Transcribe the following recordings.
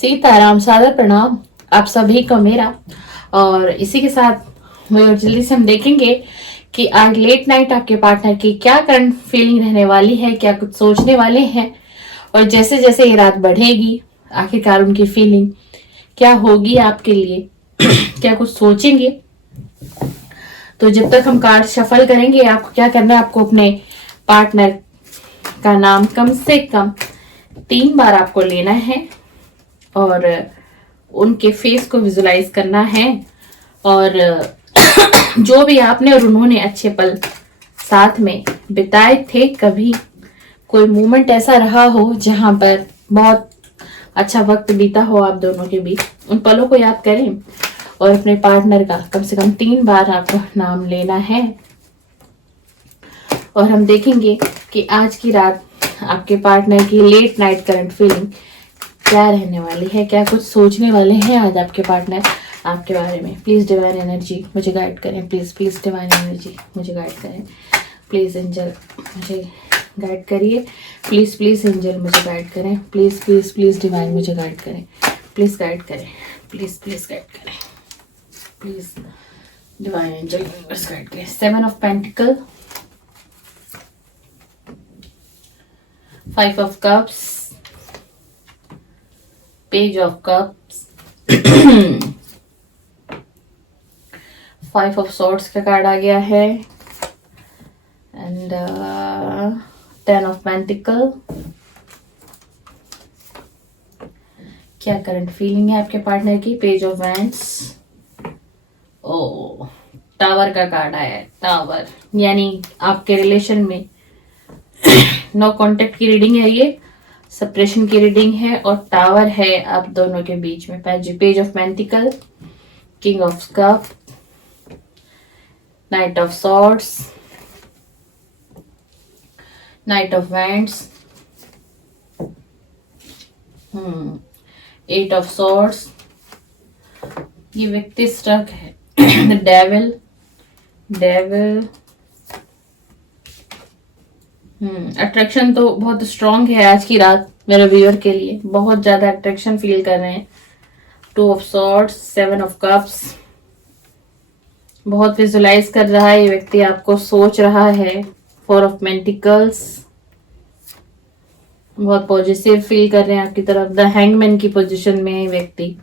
सीताराम, सादर प्रणाम आप सभी को मेरा। और इसी के साथ जल्दी से हम देखेंगे कि आज लेट नाइट आपके पार्टनर की क्या करंट फीलिंग रहने वाली है, क्या कुछ सोचने वाले हैं, और जैसे जैसे ये रात बढ़ेगी आखिरकार उनकी फीलिंग क्या होगी आपके लिए क्या कुछ सोचेंगे। तो जब तक हम कार्ड शफल करेंगे, आपको क्या करना है, आपको अपने पार्टनर का नाम कम से कम 3 बार आपको लेना है और उनके फेस को विजुलाइज करना है। और जो भी आपने और उन्होंने अच्छे पल साथ में बिताए थे, कभी कोई मोमेंट ऐसा रहा हो जहां पर बहुत अच्छा वक्त बीता हो आप दोनों के बीच, उन पलों को याद करें और अपने पार्टनर का कम से कम 3 बार आपको नाम लेना है। और हम देखेंगे कि आज की रात आपके पार्टनर की लेट नाइट करंट फीलिंग क्या रहने वाली है, क्या कुछ सोचने वाले हैं आज आपके पार्टनर आपके बारे में। प्लीज डिवाइन एनर्जी मुझे गाइड करें, प्लीज प्लीज डिवाइन एनर्जी मुझे गाइड करें, प्लीज एंजल मुझे गाइड करिए, प्लीज प्लीज एंजल मुझे गाइड करें, प्लीज प्लीज प्लीज डिवाइन मुझे गाइड करें, प्लीज गाइड करें, प्लीज प्लीज गाइड करें, please divine angel universe guide करें। 7 of pentacle, 5 of cups, page of cups, 5 of swords का कार्ड आ गया है एंड 10 ऑफ पेंटिकल। क्या करंट फीलिंग है आपके पार्टनर की, पेज ऑफ वैंड्स। ओ, टावर का कार्ड आया है, टावर यानी आपके रिलेशन में नो कांटेक्ट की रीडिंग है, ये सेपरेशन की रीडिंग है और टावर है आप दोनों के बीच में। Page of pentacle, king of cup, night of swords, night of wands, 8 of swords. ये व्यक्ति स्टक है। The devil, devil. अट्रैक्शन तो बहुत स्ट्रांग है आज की रात मेरे व्यूअर के लिए, बहुत ज्यादा अट्रैक्शन फील कर रहे हैं। 2 ऑफ सॉर्ड्स, 7 ऑफ कप्स। बहुत विजुलाइज कर रहा है ये व्यक्ति, आपको सोच रहा है। 4 ऑफ पेंटिकल्स, बहुत पॉजिटिव फील कर रहे हैं आपकी तरफ। द हैंगमैन की पोजीशन में व्यक्ति,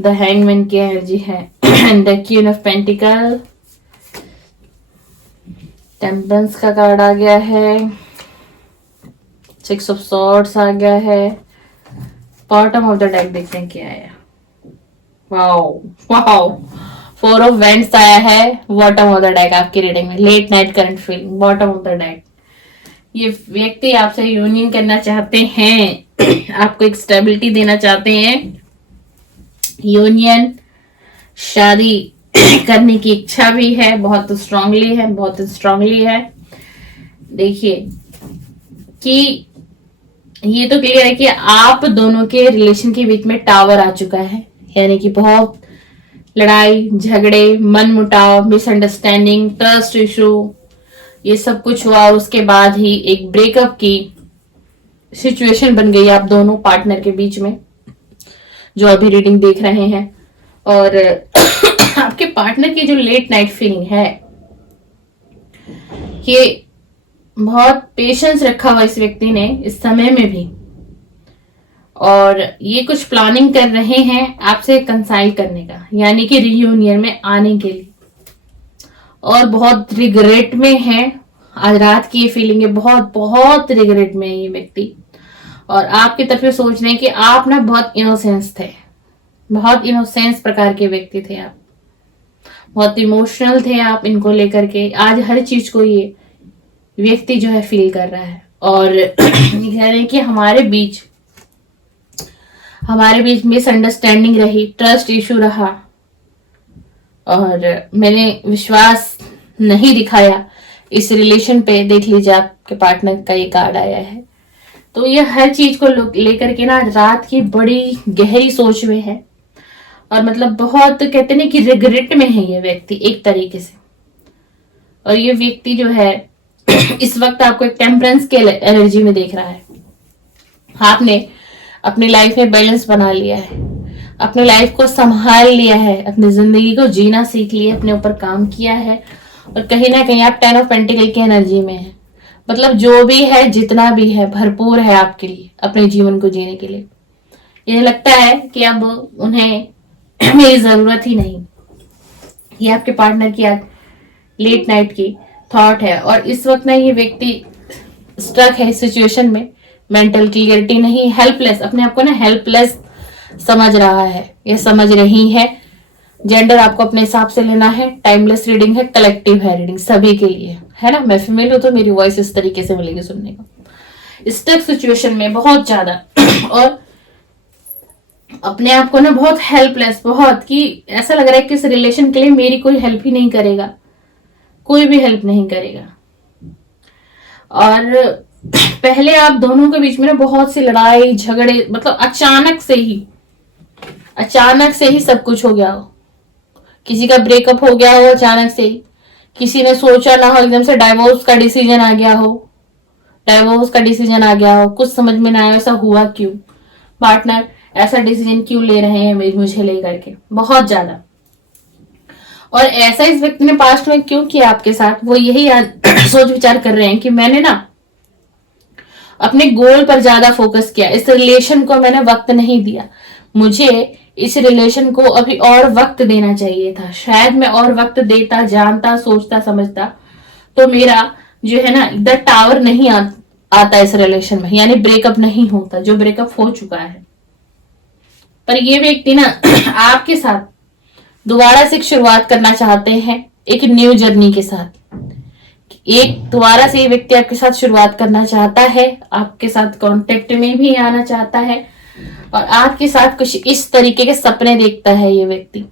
द हैंगमैन की एनर्जी है। The queen of pentacle, temperance का कार्ड आ गया है, 6 ऑफ सॉर्ड्स आ गया है। बॉटम ऑफ द डेक देखते हैं क्या आया। वाओ वाओ, 4 ऑफ वेंट्स आया है बॉटम ऑफ द डेक आपकी रीडिंग में। Late night current feeling, bottom of the deck. ये व्यक्ति आपसे यूनियन करना चाहते हैं, आपको एक स्टेबिलिटी देना चाहते हैं, यूनियन, शादी करने की इच्छा भी है, बहुत स्ट्रांगली है, बहुत स्ट्रांगली है। देखिए कि ये तो क्लियर है कि आप दोनों के रिलेशन के बीच में टावर आ चुका है, यानी कि बहुत लड़ाई झगड़े, मन मुटाव, मिसअंडरस्टैंडिंग, ट्रस्ट इशू, ये सब कुछ हुआ। उसके बाद ही एक ब्रेकअप की सिचुएशन बन गई आप दोनों पार्टनर के बीच में, जो अभी रीडिंग देख रहे हैं। और आपके पार्टनर की जो लेट नाइट फीलिंग है, ये बहुत पेशेंस रखा हुआ इस व्यक्ति ने इस समय में भी, और ये कुछ प्लानिंग कर रहे हैं आपसे कंसाइल करने का, यानी कि रियूनियन में आने के लिए, और बहुत रिग्रेट में है। आज रात की ये फीलिंग है, बहुत बहुत रिग्रेट में है ये व्यक्ति, और आपकी तरफ से सोच रहे हैं कि आप ना बहुत इनोसेंस थे, बहुत इनोसेंस प्रकार के व्यक्ति थे आप, बहुत इमोशनल थे आप इनको लेकर के। आज हर चीज को ये व्यक्ति जो है फील कर रहा है, और कह रहे हैं कि हमारे बीच मिसअंडरस्टैंडिंग रही, ट्रस्ट इशू रहा, और मैंने विश्वास नहीं दिखाया इस रिलेशन पे। देख लीजिए आपके पार्टनर का ये कार्ड आया है, तो ये हर चीज को लेकर के ना रात की बड़ी गहरी सोच में है, और मतलब बहुत कहते हैं कि रिग्रेट में है ये व्यक्ति एक तरीके से। और ये व्यक्ति जो है इस वक्त आपको एक टेम्परेंस के एनर्जी में देख रहा है। आपने अपनी लाइफ में बैलेंस बना लिया है, अपनी लाइफ को संभाल लिया है, अपनी जिंदगी को जीना सीख लिया, अपने ऊपर काम किया है। और कहीं ना कहीं आप 10 ऑफ पेंटिकल की एनर्जी में है। मतलब जो भी है, जितना भी है, भरपूर है आपके लिए अपने जीवन को जीने के लिए। ये लगता है कि अब उन्हें मेरी जरूरत ही नहीं। ये आपके पार्टनर की आज लेट नाइट की थॉट है। और इस वक्त ना ये व्यक्ति स्ट्रक है इस सिचुएशन में, मेंटल क्लियरिटी नहीं, हेल्पलेस, अपने आप को ना हेल्पलेस समझ रहा है, ये समझ रही है। जेंडर आपको अपने हिसाब से लेना है। टाइमलेस रीडिंग है, कलेक्टिव है रीडिंग, सभी के लिए है ना। मैं फीमेल हूं तो मेरी वॉइस इस तरीके से मिलेगी सुनने को। स्टक सिचुएशन में बहुत ज्यादा और अपने आप को ना बहुत हेल्पलेस, बहुत कि ऐसा लग रहा है कि इस रिलेशन के लिए मेरी कोई हेल्प ही नहीं करेगा, कोई भी हेल्प नहीं करेगा। और पहले आप दोनों के बीच में ना बहुत सी लड़ाई झगड़े, मतलब अचानक से ही सब कुछ हो गया हो। किसी का ब्रेकअप हो गया हो अचानक से ही, किसी ने सोचा ना हो, एकदम से डाइवोर्स का डिसीजन आ गया हो, कुछ समझ में ना आया ऐसा हुआ क्यों, पार्टनर ऐसा डिसीजन क्यों ले रहे हैं मुझे लेकर के, बहुत ज्यादा। और ऐसा इस व्यक्ति ने पास्ट में क्यों किया आपके साथ, वो यही सोच विचार कर रहे हैं कि मैंने ना अपने गोल पर ज्यादा फोकस किया, इस रिलेशन को मैंने वक्त नहीं दिया, मुझे इस रिलेशन को अभी और वक्त देना चाहिए था। शायद मैं और वक्त देता, जानता, सोचता, समझता तो मेरा जो है ना द टावर नहीं आता इस रिलेशन में, यानी ब्रेकअप नहीं होता जो ब्रेकअप हो चुका है। पर ये व्यक्ति ना आपके साथ दोबारा से शुरुआत करना चाहते हैं, एक न्यू जर्नी के साथ। एक दोबारा से ये व्यक्ति आपके साथ शुरुआत करना चाहता है, आपके साथ कांटेक्ट में भी आना चाहता है और आपके साथ कुछ इस तरीके के सपने देखता है। ये व्यक्ति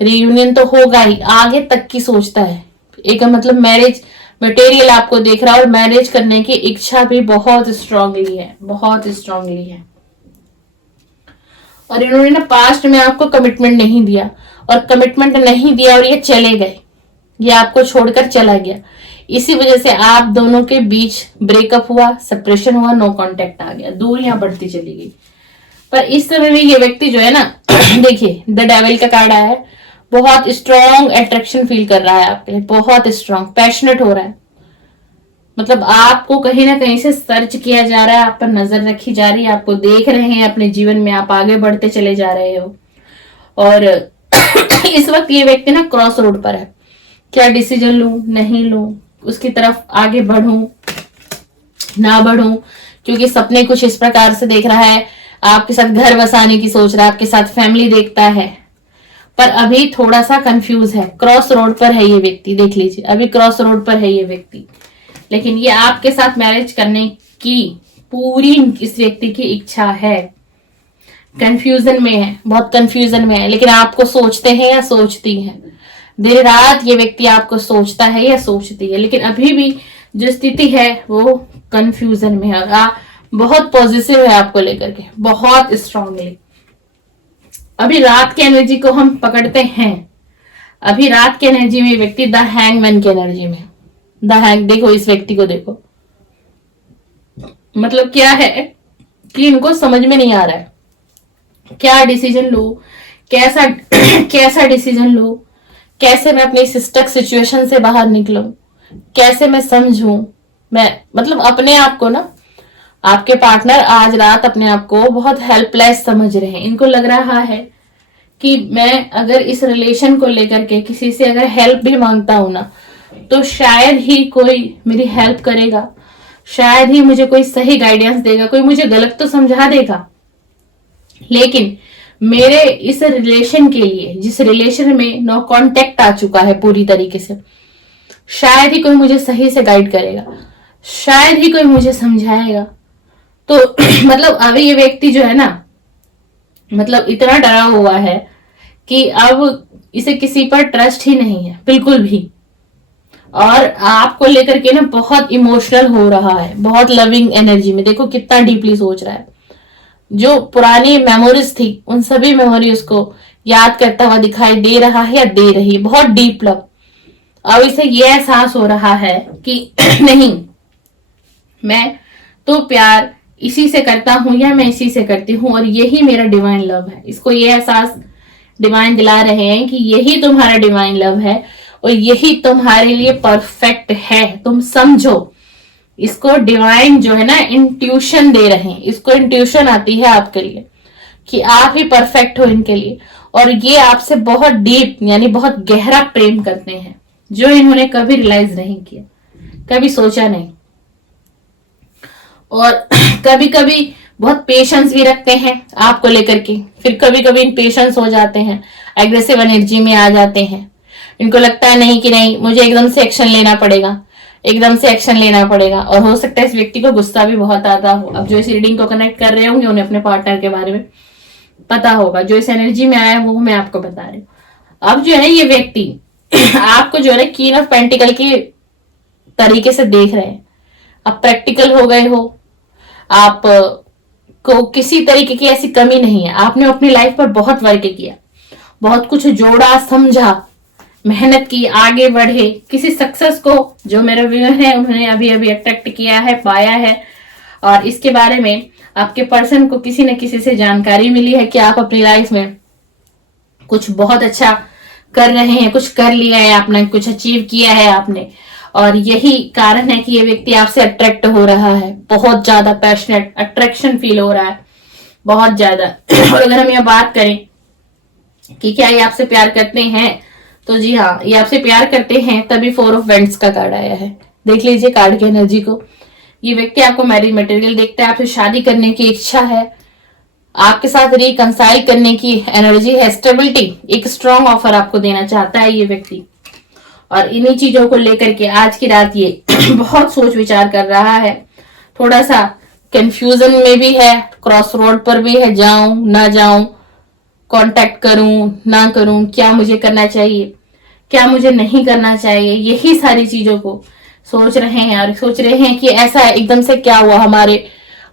रियूनियन तो होगा ही, आगे तक की सोचता है। एक मतलब मैरिज मटेरियल आपको देख रहा है और मैरिज करने की इच्छा भी बहुत स्ट्रांगली है, बहुत स्ट्रांगली है। और इन्होंने ना पास्ट में आपको कमिटमेंट नहीं दिया और ये चले गए, ये आपको छोड़कर चला गया। इसी वजह से आप दोनों के बीच ब्रेकअप हुआ, सेपरेशन हुआ, नो कांटेक्ट आ गया, दूरियां बढ़ती चली गई। पर इस समय में ये व्यक्ति जो है ना देखिए द डेविल का कार्ड आया है, बहुत स्ट्रॉन्ग अट्रैक्शन फील कर रहा है आपके लिए, बहुत स्ट्रॉन्ग, पैशनेट हो रहा है। मतलब आपको कहीं ना कहीं से सर्च किया जा रहा है, आप पर नजर रखी जा रही है, आपको देख रहे हैं अपने जीवन में, आप आगे बढ़ते चले जा रहे हो। और इस वक्त ये व्यक्ति ना क्रॉस रोड पर है, क्या डिसीजन लूं, नहीं लूं, उसकी तरफ आगे बढ़ूं, ना बढ़ूं, क्योंकि सपने कुछ इस प्रकार से देख रहा है, आपके साथ घर बसाने की सोच रहा है, आपके साथ फैमिली देखता है, पर अभी थोड़ा सा कंफ्यूज है। क्रॉस रोड पर है ये व्यक्ति, देख लीजिए अभी क्रॉस रोड पर है ये व्यक्ति। लेकिन ये आपके साथ मैरिज करने की पूरी इस व्यक्ति की इच्छा है। कंफ्यूजन में है, बहुत कंफ्यूजन में है, लेकिन आपको सोचते हैं या सोचती हैं, देर रात ये व्यक्ति आपको सोचता है या सोचती है, लेकिन अभी भी जो स्थिति है वो कंफ्यूजन में है। बहुत पॉजिटिव है आपको लेकर के, बहुत स्ट्रांगली। अभी रात की एनर्जी को हम पकड़ते हैं, अभी रात की एनर्जी में व्यक्ति द हैंगमैन की एनर्जी में, द हैंग, देखो इस व्यक्ति को देखो, मतलब क्या है कि इनको समझ में नहीं आ रहा है क्या डिसीजन लूं, कैसा डिसीजन लूं, कैसे मैं अपनी स्टक सिचुएशन से बाहर निकलूं, कैसे मैं समझूं। मैं मतलब अपने आप को ना, आपके पार्टनर आज रात अपने आप को बहुत हेल्पलेस समझ रहे हैं। इनको लग रहा है कि मैं अगर इस रिलेशन को लेकर के किसी से अगर हेल्प भी मांगता हूं ना, तो शायद ही कोई मेरी हेल्प करेगा, शायद ही मुझे कोई सही गाइडेंस देगा, कोई मुझे गलत तो समझा देगा, लेकिन मेरे इस रिलेशन के लिए, जिस रिलेशन में नो कांटेक्ट आ चुका है पूरी तरीके से, शायद ही कोई मुझे सही से गाइड करेगा, शायद ही कोई मुझे समझाएगा। तो मतलब अभी ये व्यक्ति जो है ना, मतलब इतना डरा हुआ है कि अब इसे किसी पर ट्रस्ट ही नहीं है बिल्कुल भी। और आपको लेकर के ना बहुत इमोशनल हो रहा है, बहुत लविंग एनर्जी में, देखो कितना डीपली सोच रहा है। जो पुरानी मेमोरीज थी उन सभी मेमोरीज को याद करता हुआ दिखाई दे रहा है या दे रही है, बहुत डीप लव। अब इसे ये एहसास हो रहा है कि नहीं, मैं तो प्यार इसी से करता हूं या मैं इसी से करती हूँ और यही मेरा डिवाइन लव है। इसको ये एहसास डिवाइन दिला रहे हैं कि यही तुम्हारा डिवाइन लव है और यही तुम्हारे लिए परफेक्ट है। तुम समझो, इसको डिवाइन जो है ना इंट्यूशन दे रहे हैं। इसको इंट्यूशन आती है आपके लिए कि आप ही परफेक्ट हो इनके लिए, और ये आपसे बहुत डीप यानी बहुत गहरा प्रेम करते हैं, जो इन्होंने कभी रियलाइज नहीं किया, कभी सोचा नहीं। और कभी कभी बहुत पेशेंस भी रखते हैं आपको लेकर के, फिर कभी कभी इम्पेशेंस हो जाते हैं, एग्रेसिव एनर्जी में आ जाते हैं। इनको लगता है नहीं कि नहीं मुझे एकदम से एक्शन लेना पड़ेगा, एकदम से एक्शन लेना पड़ेगा। और हो सकता है इस व्यक्ति को गुस्सा भी बहुत आता हो। अब जो इस रीडिंग को कनेक्ट कर रहे होंगे उन्हें अपने पार्टनर के बारे में पता होगा, जो इस एनर्जी में आया वो मैं आपको बता रही हूँ। अब जो है ये व्यक्ति आपको जो है क्वीन ऑफ पेंटिकल के तरीके से देख रहे हैं। आप प्रैक्टिकल हो गए हो, आप को किसी तरीके की ऐसी कमी नहीं है। आपने अपनी लाइफ पर बहुत वर्क किया, बहुत कुछ जोड़ा, समझा, मेहनत की, आगे बढ़े, किसी सक्सेस को जो मेरे व्यूअर है उन्होंने अभी अभी अट्रैक्ट किया है, पाया है। और इसके बारे में आपके पर्सन को किसी न किसी से जानकारी मिली है कि आप अपनी लाइफ में कुछ बहुत अच्छा कर रहे हैं, कुछ कर लिया है आपने, कुछ अचीव किया है आपने। और यही कारण है कि ये व्यक्ति आपसे अट्रैक्ट हो रहा है, बहुत ज्यादा पैशनेट अट्रैक्शन फील हो रहा है, बहुत ज्यादा। और अगर हम यह बात करें कि क्या ये आपसे प्यार करते हैं, तो जी हाँ, ये आपसे प्यार करते हैं, तभी 4 ऑफ वेंट्स का कार्ड आया है। देख लीजिए कार्ड की एनर्जी को। ये व्यक्ति आपको मैरिज मटेरियल देखता है, आपसे शादी करने की इच्छा है, आपके साथ रिकंसाइल करने की एनर्जी है, स्टेबिलिटी, एक स्ट्रॉन्ग ऑफर आपको देना चाहता है ये व्यक्ति। और इन्हीं चीजों को लेकर के आज की रात ये बहुत सोच विचार कर रहा है, थोड़ा सा कंफ्यूजन में भी है, क्रॉस रोड पर भी है, जाऊं ना जाऊं, कांटेक्ट करूं ना करूं, क्या मुझे करना चाहिए, क्या मुझे नहीं करना चाहिए, यही सारी चीजों को सोच रहे हैं। और सोच रहे हैं कि ऐसा एकदम से क्या हुआ,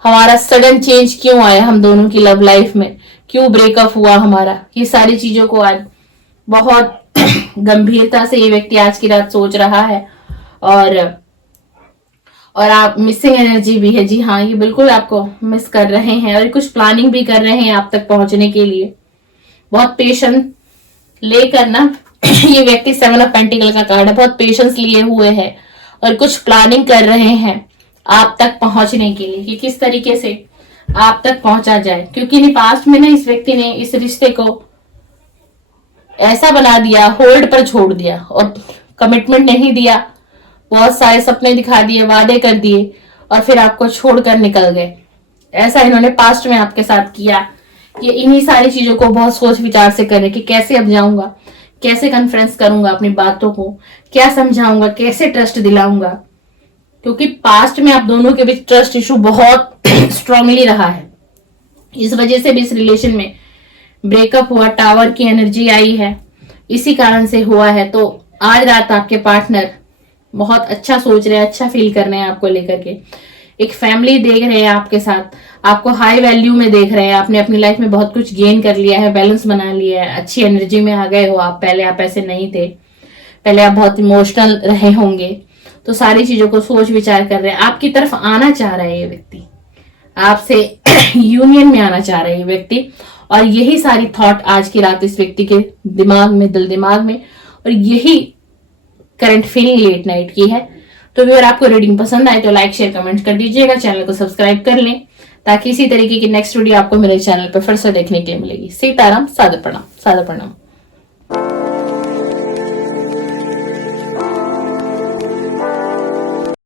हमारा सडन चेंज क्यों आया हम दोनों की लव लाइफ में, क्यों ब्रेकअप हुआ हमारा। ये सारी चीजों को आज बहुत गंभीरता से ये व्यक्ति आज की रात सोच रहा है। और आप मिसिंग एनर्जी भी है, जी हाँ, ये बिल्कुल आपको मिस कर रहे हैं और कुछ प्लानिंग भी कर रहे हैं आप तक पहुंचने के लिए। बहुत पेशेंस लेकर ना ये व्यक्ति 7 ऑफ पेंटिकल का कार्ड है, बहुत पेशेंस लिए हुए है और कुछ प्लानिंग कर रहे हैं आप तक पहुंचने के लिए कि किस तरीके से आप तक पहुंचा जाए। क्योंकि पास्ट में ना इस व्यक्ति ने इस रिश्ते को ऐसा बना दिया, होल्ड पर छोड़ दिया और कमिटमेंट नहीं दिया, बहुत सारे सपने दिखा दिए, वादे कर दिए और फिर आपको छोड़कर निकल गए। ऐसा इन्होंने पास्ट में आपके साथ किया कि इन्हीं सारी चीजों को बहुत सोच विचार से करें कि कैसे अब जाऊंगा, कैसे कन्फ्रेंस करूंगा अपनी बातों को, क्या समझाऊंगा, कैसे ट्रस्ट दिलाऊंगा। क्योंकि पास्ट में आप दोनों के बीच ट्रस्ट इशू बहुत स्ट्रांगली रहा है, इस वजह से भी इस रिलेशन में ब्रेकअप हुआ, टावर की एनर्जी आई है, इसी कारण से हुआ है। तो आज रात आपके पार्टनर बहुत अच्छा सोच रहे हैं, अच्छा फील कर रहे हैं आपको लेकर के, एक फैमिली देख रहे हैं आपके साथ, आपको हाई वैल्यू में देख रहे हैं। आपने अपनी लाइफ में बहुत कुछ गेन कर लिया है, बैलेंस बना लिया है, अच्छी एनर्जी में आ गए हो आप। पहले आप ऐसे नहीं थे, पहले आप बहुत इमोशनल रहे होंगे, तो सारी चीजों को सोच विचार कर रहे हैं। आपकी तरफ आना चाह रहा है ये व्यक्ति, आपसे यूनियन में आना चाह रहा है ये व्यक्ति। और यही सारी थॉट आज की रात इस व्यक्ति के दिमाग में, दिल दिमाग में, और यही करंट फीलिंग लेट नाइट की है। तो अगर आपको रीडिंग पसंद आए तो लाइक शेयर कमेंट कर दीजिएगा, चैनल को सब्सक्राइब कर लें ताकि इसी तरीके की नेक्स्ट वीडियो आपको मेरे चैनल पर फिर से देखने के लिए मिलेगी। सीताराम, सादर प्रणाम, सादर प्रणाम।